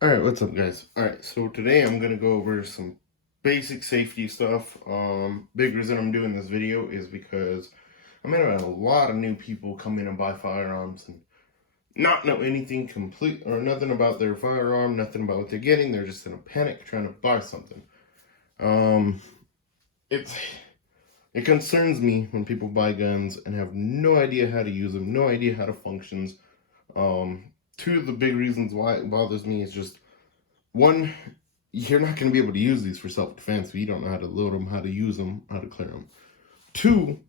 Alright, what's up guys? Alright, so today I'm going to go over some basic safety stuff. Big reason I'm doing this video is because I'm going to have a lot of new people come in and buy firearms and not know anything complete or nothing about their firearm, nothing about what they're getting. They're just in a panic trying to buy something. Um, it's it concerns me when people buy guns and have no idea how to use them, no idea how to functions. Two of the big reasons why it bothers me is just one, you're not going to be able to use these for self-defense if you don't know how to load them, how to use them, how to clear them. Two,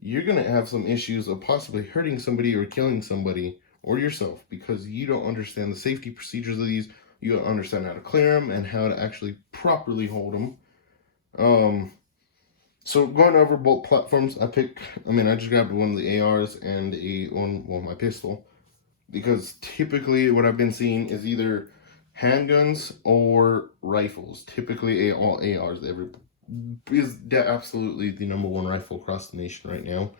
you're going to have some issues of possibly hurting somebody or killing somebody or yourself because you don't understand the safety procedures of these. You don't understand how to clear them and how to actually properly hold them. So going over both platforms, I just grabbed one of the ARs and my pistol, because typically what I've been seeing is either handguns or rifles. Typically, all ARs. Is absolutely the number one rifle across the nation right now.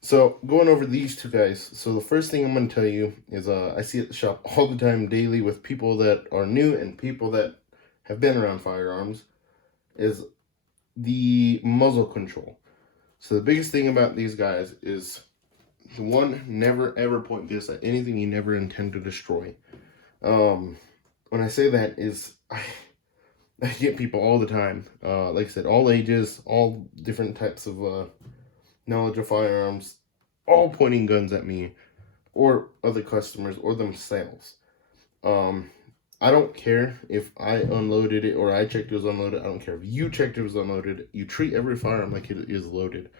So going over these two guys. So the first thing I'm going to tell you is I see at the shop all the time, daily, with people that are new and people that have been around firearms, is the muzzle control. So the biggest thing about these guys is, one, never ever point this at anything you never intend to destroy. When I say that is, I get people all the time, like I said, all ages, all different types of knowledge of firearms, all pointing guns at me or other customers or themselves. I don't care if I unloaded it or I checked it was unloaded. I don't care if you checked it was unloaded. You treat every firearm like it is loaded.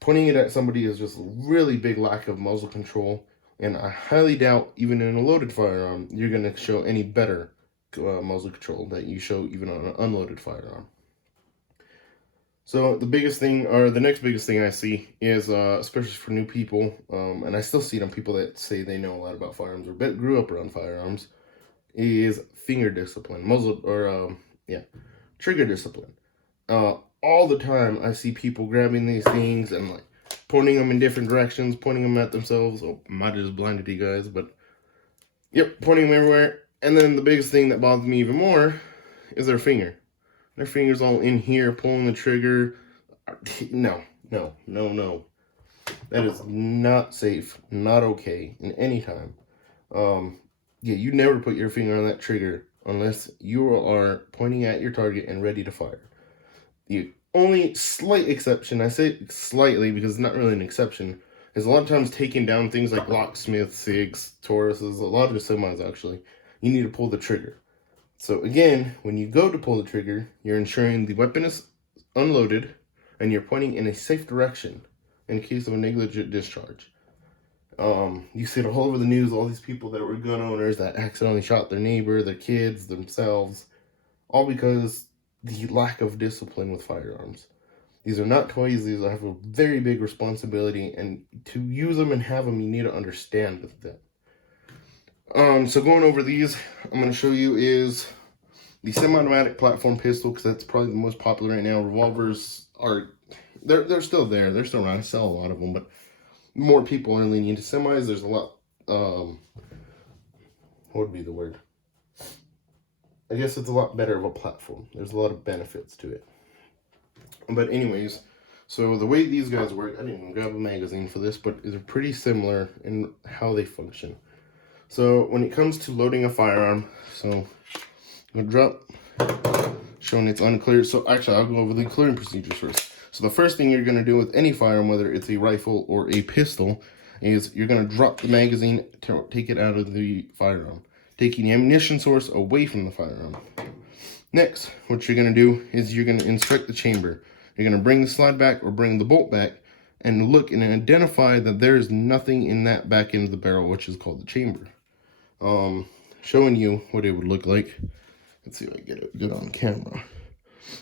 Pointing it at somebody is just a really big lack of muzzle control, and I highly doubt, even in a loaded firearm, you're going to show any better muzzle control that you show even on an unloaded firearm. So the next biggest thing I see is, especially for new people, and I still see it on people that say they know a lot about firearms or grew up around firearms, is finger discipline, trigger discipline. All the time I see people grabbing these things and like pointing them in different directions, pointing them at themselves. Oh, I might have just blinded you guys, but yep, pointing them everywhere. And then the biggest thing that bothers me even more is their finger. Their finger's all in here, pulling the trigger. No. That is not safe, not okay in any time. You never put your finger on that trigger unless you are pointing at your target and ready to fire. The only slight exception, I say slightly because it's not really an exception, is a lot of times taking down things like locksmiths, SIGs, Tauruses, a lot of the semis actually, you need to pull the trigger. So again, when you go to pull the trigger, you're ensuring the weapon is unloaded and you're pointing in a safe direction in case of a negligent discharge. You see it all over the news, all these people that were gun owners that accidentally shot their neighbor, their kids, themselves, all because the lack of discipline with firearms. These are not toys. These have a very big responsibility, and to use them and have them, you need to understand that. So going over these, I'm going to show you is the semi-automatic platform pistol, because that's probably the most popular right now. Revolvers they're still there. They're still around. I sell a lot of them, but more people are leaning into semis. There's a lot, what would be the word? I guess it's a lot better of a platform. There's a lot of benefits to it. But anyways, so the way these guys work, I didn't even grab a magazine for this, but they're pretty similar in how they function. So when it comes to loading a firearm, so I'm going to drop, showing it's uncleared. So actually, I'll go over the clearing procedures first. So the first thing you're going to do with any firearm, whether it's a rifle or a pistol, is you're going to drop the magazine to take it out of the firearm, taking the ammunition source away from the firearm. Next, what you're going to do is you're going to inspect the chamber. You're going to bring the slide back or bring the bolt back and look and identify that there is nothing in that back end of the barrel, which is called the chamber. Showing you what it would look like. Let's see if I can get it good on camera.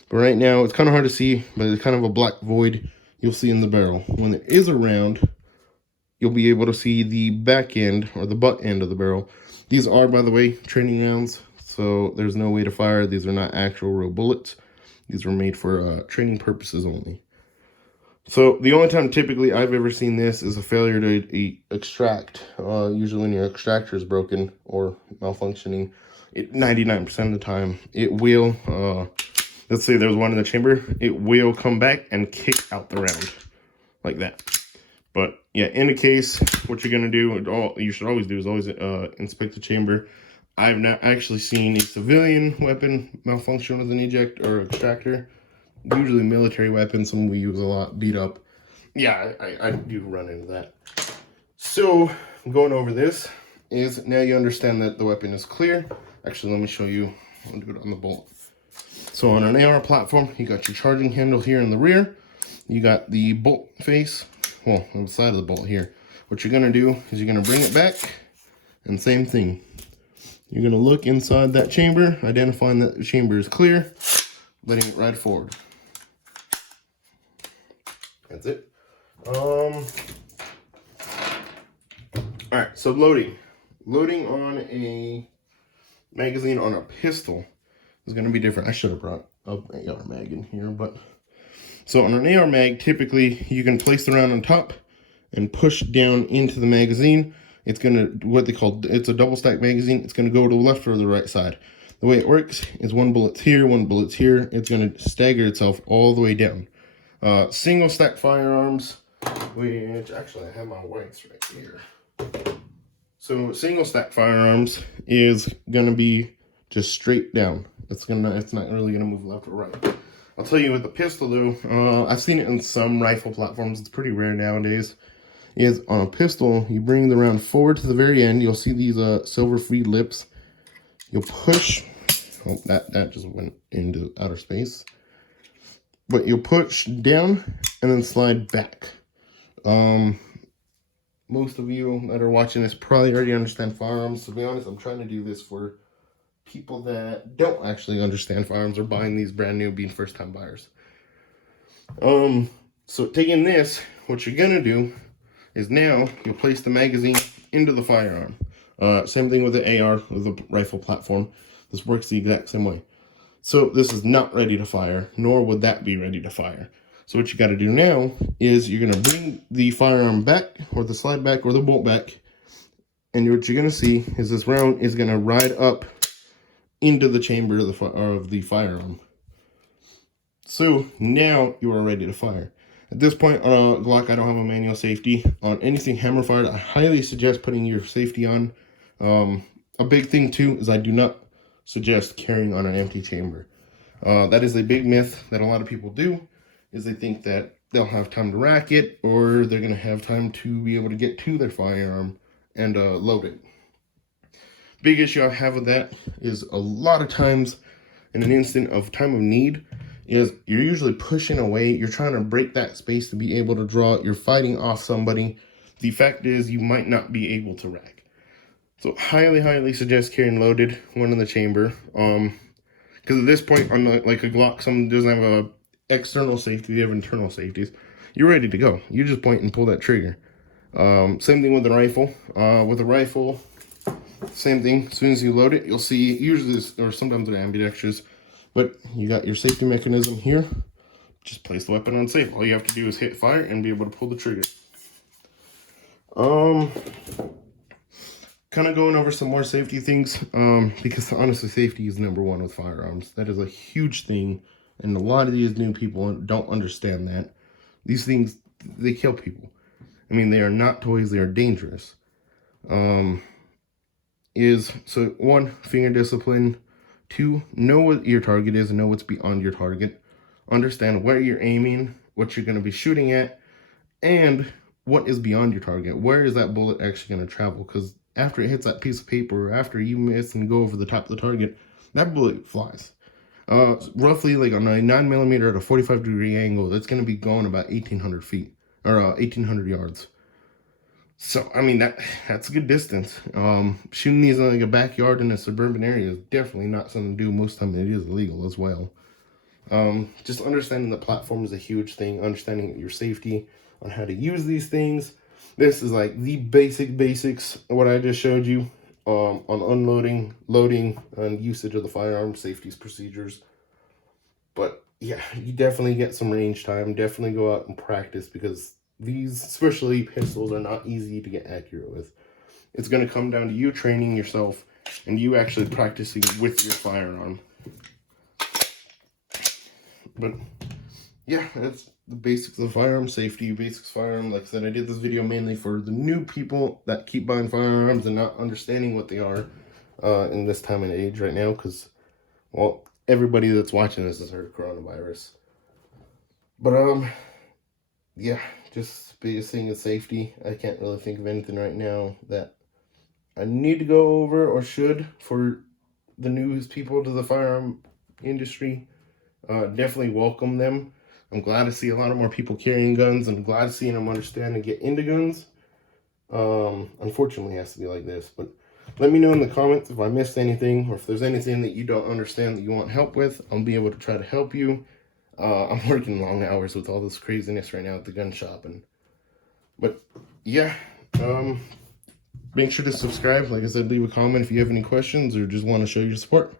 But right now, it's kind of hard to see, but it's kind of a black void you'll see in the barrel. When it is around, you'll be able to see the back end or the butt end of the barrel. These are, by the way, training rounds, so there's no way to fire. These are not actual real bullets. These were made for training purposes only. So the only time typically I've ever seen this is a failure to extract. Usually when your extractor is broken or malfunctioning, 99% of the time it will, let's say there's one in the chamber, it will come back and kick out the round like that. But yeah, in a case, what you're going to do, you should always do is always inspect the chamber. I've not actually seen a civilian weapon malfunction with an eject or extractor. Usually military weapons, some we use a lot, beat up. Yeah, I do run into that. So going over this is now you understand that the weapon is clear. Actually, let me show you. I'll do it on the bolt. So on an AR platform, you got your charging handle here in the rear. You got the bolt face, well, on the side of the bolt here. What you're gonna do is you're gonna bring it back, and same thing. You're gonna look inside that chamber, identifying that the chamber is clear, letting it ride forward. That's it. All right, so loading on a magazine on a pistol is going to be different. I should have brought an AR mag in here, but so on an AR mag, typically you can place the round on top and push down into the magazine. It's going to, what they call, it's a double stack magazine. It's going to go to the left or the right side. The way it works is one bullet's here, one bullet's here. It's going to stagger itself all the way down. Single stack firearms, which actually I have my whites right here. So single stack firearms is gonna be just straight down. It's not really gonna move left or right. I'll tell you with the pistol though, I've seen it in some rifle platforms. It's pretty rare nowadays. Is on a pistol, you bring the round forward to the very end. You'll see these silver free lips. You'll push. Oh, that just went into outer space. But you'll push down and then slide back. Most of you that are watching this probably already understand firearms. To be honest, I'm trying to do this for people that don't actually understand firearms or buying these brand new, being first time buyers. So taking this, what you're gonna do is now you'll place the magazine into the firearm. Same thing with the AR, with the rifle platform. This works the exact same way. So this is not ready to fire, nor would that be ready to fire. So what you got to do now is you're going to bring the firearm back, or the slide back, or the bolt back, and what you're going to see is this round is going to ride up into the chamber of the firearm. So now you are ready to fire. At this point on a Glock, I don't have a manual safety. On anything hammer fired, I highly suggest putting your safety on. A big thing too is I do not suggest carrying on an empty chamber. That is a big myth that a lot of people do, is they think that they'll have time to rack it, or they're going to have time to be able to get to their firearm and load it. Big issue I have with that is a lot of times in an instant of time of need is you're usually pushing away, you're trying to break that space to be able to draw, you're fighting off somebody. The fact is you might not be able to rack. So highly suggest carrying loaded, one in the chamber. Because at this point on like a Glock, someone doesn't have a external safety, they have internal safeties. You're ready to go. You just point and pull that trigger. Same thing with the rifle. With a rifle, same thing. As soon as you load it, you'll see usually this, or sometimes they're ambidextrous, but you got your safety mechanism here. Just place the weapon on safe. All you have to do is hit fire and be able to pull the trigger. Kind of going over some more safety things, because honestly, safety is number one with firearms. That is a huge thing, and a lot of these new people don't understand that. These things, they kill people. I mean, they are not toys, they are dangerous. So one, finger discipline. Two, know what your target is and know what's beyond your target. Understand where you're aiming, what you're going to be shooting at, and what is beyond your target. Where is that bullet actually going to travel? Because after it hits that piece of paper, or after you miss and go over the top of the target, that bullet flies. Roughly like on a 9mm at a 45-degree angle, that's going to be going about 1,800 feet, or 1,800 yards. So, I mean, that's a good distance. Shooting these in like a backyard in a suburban area is definitely not something to do. Most of the time it is illegal as well. Just understanding the platform is a huge thing. Understanding your safety on how to use these things. This is like the basics of what I just showed you on unloading, loading, and usage of the firearm, safety procedures. But yeah, you definitely get some range time. Definitely go out and practice, because these, especially pistols, are not easy to get accurate with. It's going to come down to you training yourself and you actually practicing with your firearm. But yeah, that's the basics of firearm safety, basics of firearm. Like I said, I did this video mainly for the new people that keep buying firearms and not understanding what they are in this time and age right now, because, well, everybody that's watching this has heard of coronavirus. But yeah, just biggest thing is safety. I can't really think of anything right now that I need to go over or should for the newest people to the firearm industry. Definitely welcome them. I'm glad to see a lot of more people carrying guns. I'm glad to see them understand and get into guns. Unfortunately, it has to be like this. But let me know in the comments if I missed anything, or if there's anything that you don't understand that you want help with. I'll be able to try to help you. I'm working long hours with all this craziness right now at the gun shop. But yeah, make sure to subscribe. Like I said, leave a comment if you have any questions or just want to show your support.